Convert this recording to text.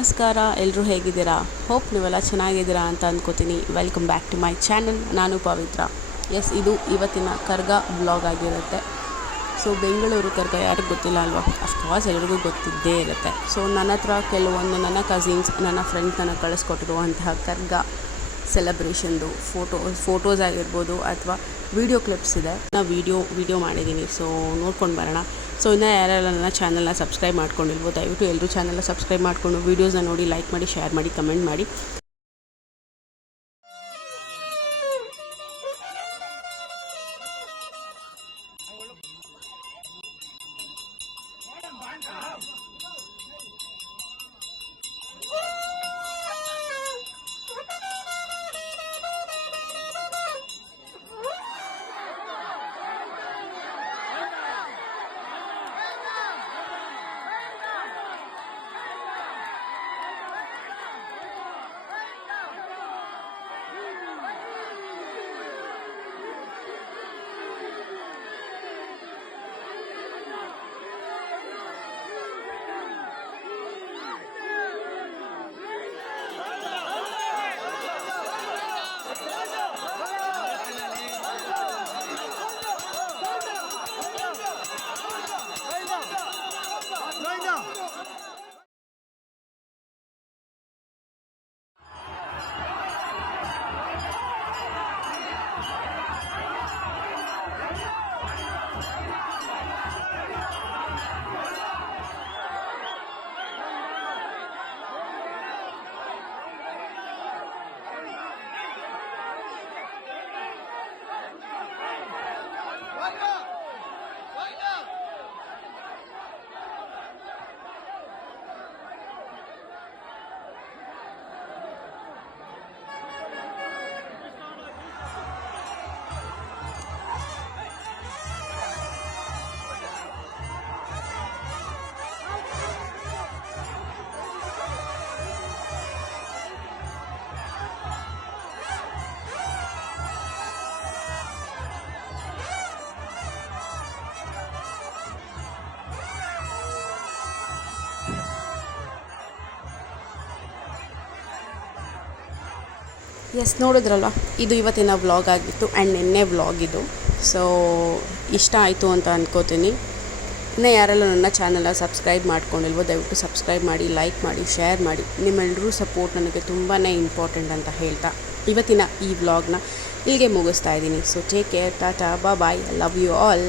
ನಮಸ್ಕಾರ, ಎಲ್ಲರೂ ಹೇಗಿದ್ದೀರಾ? ಹೋಪ್ ನೀವೆಲ್ಲ ಚೆನ್ನಾಗಿದ್ದೀರಾ ಅಂತ ಅಂದ್ಕೋತೀನಿ. Welcome back to my channel. ನಾನು ಪವಿತ್ರ. ಇದು ಇವತ್ತಿನ ಕರ್ಗ ಬ್ಲಾಗ್ ಆಗಿರುತ್ತೆ. ಸೊ ಬೆಂಗಳೂರು ಕರ್ಗ ಯಾರಿಗೂ ಗೊತ್ತಿಲ್ಲ ಅಲ್ವಾ? ಅಫ್ಕೋರ್ಸ್ ಎಲ್ಲರಿಗೂ ಗೊತ್ತಿದ್ದೇ ಇರುತ್ತೆ. ಸೊ ನನ್ನ ಹತ್ರ ಕೆಲವೊಂದು ನನ್ನ ಕಸಿನ್ಸ್, ನನ್ನ ಫ್ರೆಂಡ್ಸ್ ನನಗೆ ಕಳಿಸ್ಕೊಟ್ಟಿರುವಂತಹ ಕರ್ಗ ಸೆಲೆಬ್ರೇಷನ್ದು ಫೋಟೋಸ್ ಆಗಿರ್ಬೋದು ಅಥವಾ ವೀಡಿಯೋ ಕ್ಲಿಪ್ಸ್ ಇದೆ. ನಾನು ವೀಡಿಯೋ ಮಾಡಿದ್ದೀನಿ. ಸೊ ನೋಡ್ಕೊಂಡು ಬರೋಣ. ಸೊ ಇನ್ನೂ ಯಾರೆಲ್ಲ ನನ್ನ ಚಾನಲ್ನ ಸಬ್ಸ್ಕ್ರೈಬ್ ಮಾಡ್ಕೊಂಡಿಲ್ವೋ ದಯವಿಟ್ಟು ಎಲ್ಲರೂ ಚಾನಲ್ನ ಸಬ್ಸ್ಕ್ರೈಬ್ ಮಾಡಿಕೊಂಡು ವೀಡಿಯೋಸ್ನ ನೋಡಿ, ಲೈಕ್ ಮಾಡಿ, ಶೇರ್ ಮಾಡಿ, ಕಮೆಂಟ್ ಮಾಡಿ. ನೋಡಿದ್ರಲ್ವ, ಇದು ಇವತ್ತಿನ ವ್ಲಾಗ್ ಆಗಿತ್ತು ಆ್ಯಂಡ್ ನಿನ್ನೆ ವ್ಲಾಗ್ ಇದು. ಸೊ ಇಷ್ಟ ಆಯಿತು ಅಂತ ಅಂದ್ಕೋತೀನಿ. ಇನ್ನೂ ಯಾರೆಲ್ಲ ನನ್ನ ಚಾನಲ್ನ ಸಬ್ಸ್ಕ್ರೈಬ್ ಮಾಡ್ಕೊಂಡಿಲ್ವೋ ದಯವಿಟ್ಟು ಸಬ್ಸ್ಕ್ರೈಬ್ ಮಾಡಿ, ಲೈಕ್ ಮಾಡಿ, ಶೇರ್ ಮಾಡಿ. ನಿಮ್ಮೆಲ್ಲರೂ ಸಪೋರ್ಟ್ ನನಗೆ ತುಂಬಾ ಇಂಪಾರ್ಟೆಂಟ್ ಅಂತ ಹೇಳ್ತಾ ಇವತ್ತಿನ ಈ ವ್ಲಾಗ್ನ ಇಲ್ಲಿಗೆ ಮುಗಿಸ್ತಾ ಇದ್ದೀನಿ. So take care, tata, bye, love you all.